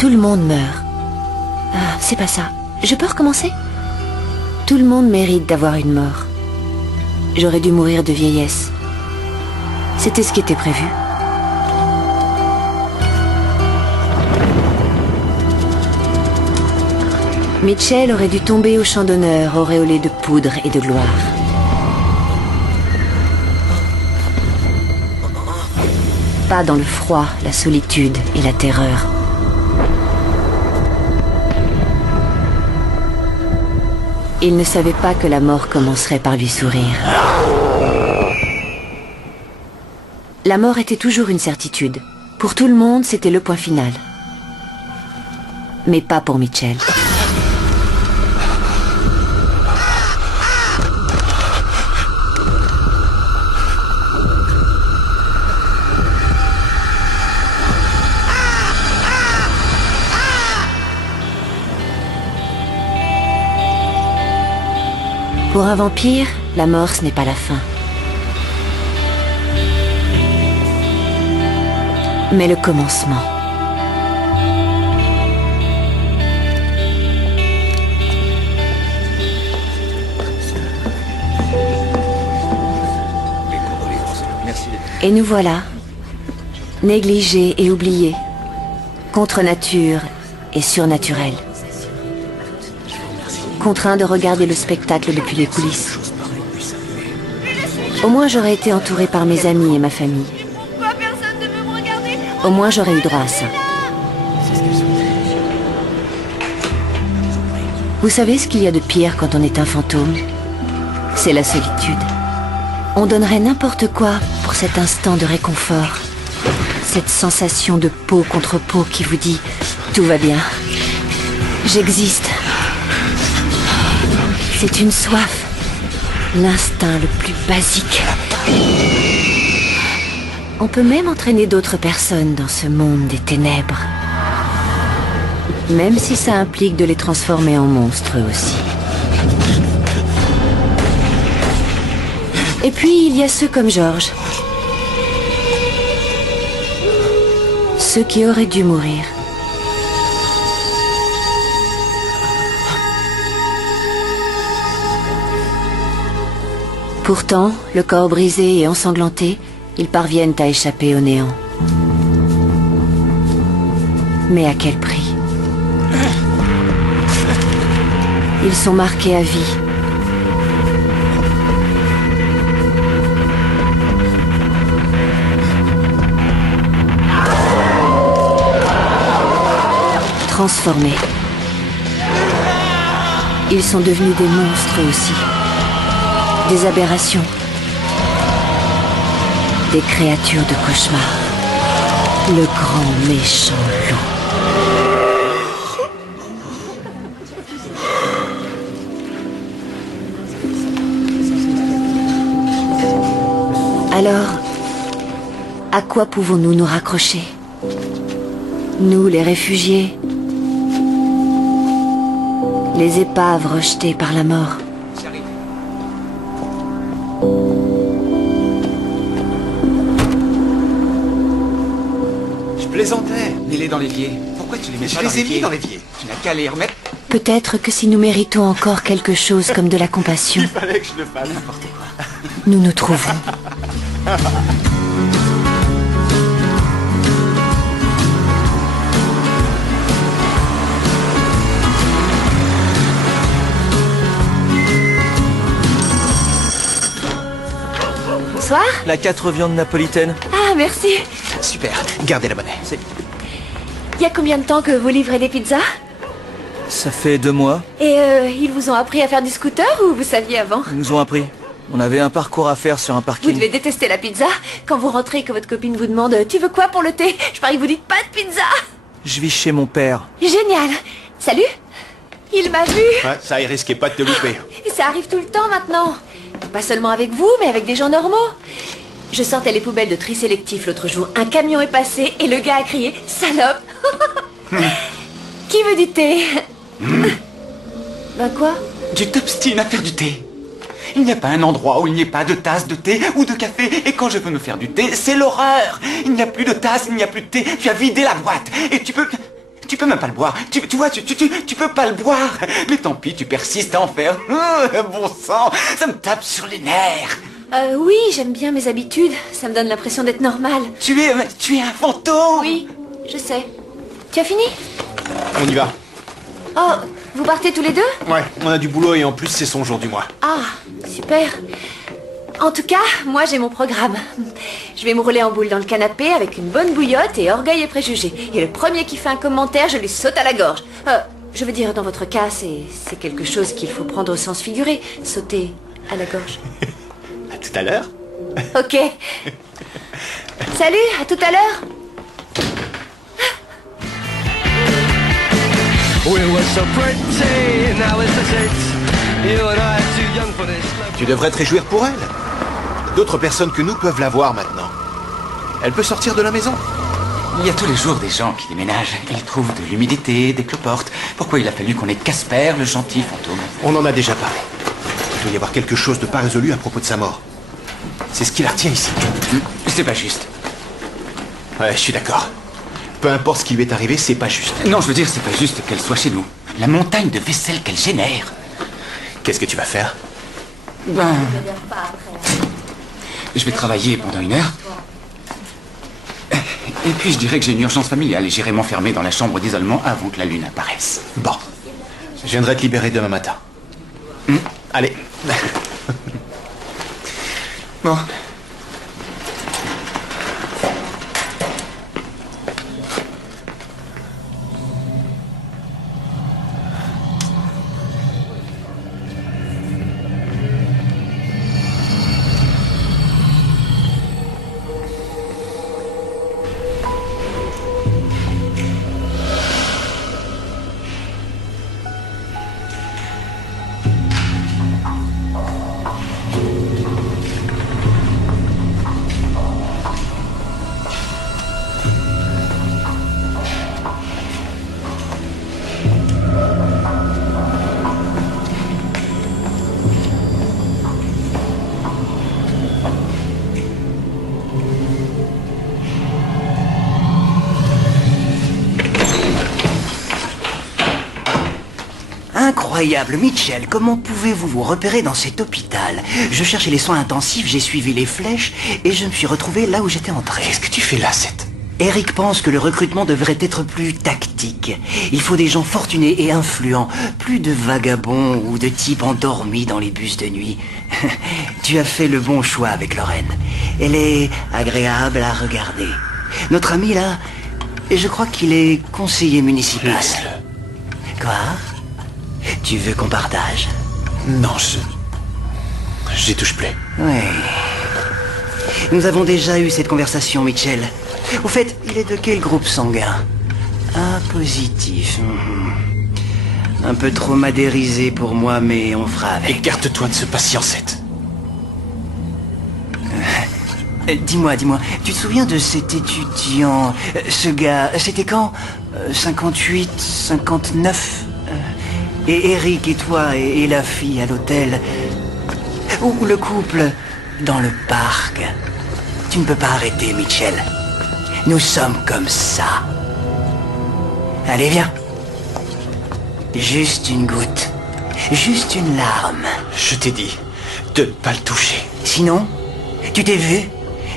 Tout le monde meurt. Ah, c'est pas ça. Je peux recommencer? Tout le monde mérite d'avoir une mort. J'aurais dû mourir de vieillesse. C'était ce qui était prévu. Mitchell aurait dû tomber au champ d'honneur, auréolé de poudre et de gloire. Pas dans le froid, la solitude et la terreur. Il ne savait pas que la mort commencerait par lui sourire. La mort était toujours une certitude. Pour tout le monde, c'était le point final. Mais pas pour Mitchell. Pour un vampire, la mort, ce n'est pas la fin. Mais le commencement. Et nous voilà, négligés et oubliés, contre nature et surnaturels. Contraint de regarder le spectacle depuis les coulisses. Au moins j'aurais été entourée par mes amis et ma famille. Pourquoi personne ne veut me regarder? Au moins j'aurais eu droit à ça. Vous savez ce qu'il y a de pire quand on est un fantôme? C'est la solitude. On donnerait n'importe quoi pour cet instant de réconfort. Cette sensation de peau contre peau qui vous dit « Tout va bien. J'existe. » C'est une soif, l'instinct le plus basique. On peut même entraîner d'autres personnes dans ce monde des ténèbres. Même si ça implique de les transformer en monstres aussi. Et puis il y a ceux comme George. Ceux qui auraient dû mourir. Pourtant, le corps brisé et ensanglanté, ils parviennent à échapper au néant. Mais à quel prix? Ils sont marqués à vie. Transformés. Ils sont devenus des monstres aussi. Des aberrations. Des créatures de cauchemar. Le grand méchant loup. Alors, à quoi pouvons-nous nous raccrocher? Nous, les réfugiés, les épaves rejetées par la mort. Je plaisantais. Mets-les dans l'évier. Pourquoi tu les mets pas dans l'évier? Je les ai mis dans l'évier. Tu n'as qu'à les remettre. Peut-être que si nous méritons encore quelque chose comme de la compassion, Il fallait que je le fasse. N'importe quoi. nous nous trouvons. Bonsoir. La 4 viandes napolitaines. Ah, merci. Super. Gardez la monnaie. Il y a combien de temps que vous livrez des pizzas? Ça fait 2 mois. Et ils vous ont appris à faire du scooter ou vous saviez avant? Ils nous ont appris. On avait un parcours à faire sur un Vous parking. devez détester la pizza. Quand vous rentrez et que votre copine vous demande « Tu veux quoi pour le thé ?» Je parie que vous dites « Pas de pizza !» Je vis chez mon père. Génial. Salut. Il m'a vu. Ouais, ça, il risquait pas de te louper. Et ça arrive tout le temps maintenant. Pas seulement avec vous, mais avec des gens normaux. Je sortais les poubelles de tri sélectif l'autre jour. Un camion est passé et le gars a crié « Salope !» Qui veut du thé? Bah quoi? Tu t'obstines à faire du thé. Il n'y a pas un endroit où il n'y ait pas de tasse de thé ou de café. Et quand je veux me faire du thé, c'est l'horreur. Il n'y a plus de tasse, il n'y a plus de thé. Tu as vidé la boîte. Et tu Tu peux même pas le boire. Tu vois, tu peux pas le boire. Mais tant pis, tu persistes à en faire. Bon sang, ça me tape sur les nerfs. Oui, j'aime bien mes habitudes. Ça me donne l'impression d'être normal. Tu es un fantôme. Oui, je sais. Tu as fini? On y va. Oh, vous partez tous les deux? Ouais, on a du boulot et en plus c'est son jour du mois. Ah, super. En tout cas, moi j'ai mon programme. Je vais me rouler en boule dans le canapé avec une bonne bouillotte et Orgueil et Préjugés. Et le premier qui fait un commentaire, je lui saute à la gorge. Je veux dire, dans votre cas, c'est quelque chose qu'il faut prendre au sens figuré. Sauter à la gorge. À tout à l'heure. Ok. Salut, à tout à l'heure. Tu devrais te réjouir pour elle. D'autres personnes que nous peuvent la voir maintenant. Elle peut sortir de la maison. Il y a tous les jours des gens qui déménagent. Ils trouvent de l'humidité, des cloportes. Pourquoi il a fallu qu'on ait Casper, le gentil fantôme? On en a déjà parlé. Il doit y avoir quelque chose de pas résolu à propos de sa mort. C'est ce qui la retient ici. C'est pas juste. Ouais, je suis d'accord. Peu importe ce qui lui est arrivé, c'est pas juste. Non, je veux dire, c'est pas juste qu'elle soit chez nous. La montagne de vaisselle qu'elle génère. Qu'est-ce que tu vas faire? Ben... Je vais travailler pendant 1 heure. Et puis je dirais que j'ai une urgence familiale et j'irai m'enfermer dans la chambre d'isolement avant que la lune apparaisse. Bon. Je viendrai te libérer demain matin. Allez. Bon. Incroyable, Mitchell, comment pouvez-vous vous repérer dans cet hôpital? Je cherchais les soins intensifs, j'ai suivi les flèches et je me suis retrouvé là où j'étais entré. Qu'est-ce que tu fais là, Seth? Eric pense que le recrutement devrait être plus tactique. Il faut des gens fortunés et influents, plus de vagabonds ou de types endormis dans les bus de nuit. Tu as fait le bon choix avec Lorraine. Elle est agréable à regarder. Notre ami là, je crois qu'il est conseiller municipal. Laisse-le. Quoi? Tu veux qu'on partage? Non, j'y touche plus. Oui. Nous avons déjà eu cette conversation, Mitchell. Au fait, il est de quel groupe sanguin? A positif. Un peu trop madérisé pour moi, mais on fera avec. Écarte-toi de ce patient, Seth. Dis-moi, tu te souviens de cet étudiant, ce gars, c'était quand 58, 59 Et Eric et toi et la fille à l'hôtel. Ou le couple dans le parc. Tu ne peux pas arrêter, Mitchell. Nous sommes comme ça. Allez, viens. Juste une goutte. Juste une larme. Je t'ai dit de ne pas le toucher. Sinon, tu t'es vu?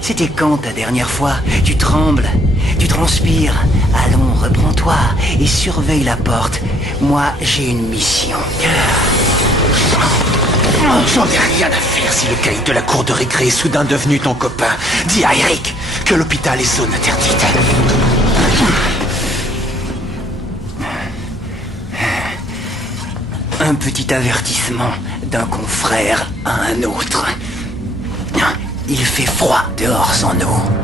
C'était quand ta dernière fois? Tu trembles, tu transpires. Allons, reprends-toi et surveille la porte. Moi, j'ai une mission. J'en ai rien à faire si le caïd de la cour de récré est soudain devenu ton copain. Dis à Eric que l'hôpital est zone interdite. Un petit avertissement d'un confrère à un autre. Il fait froid dehors sans nous.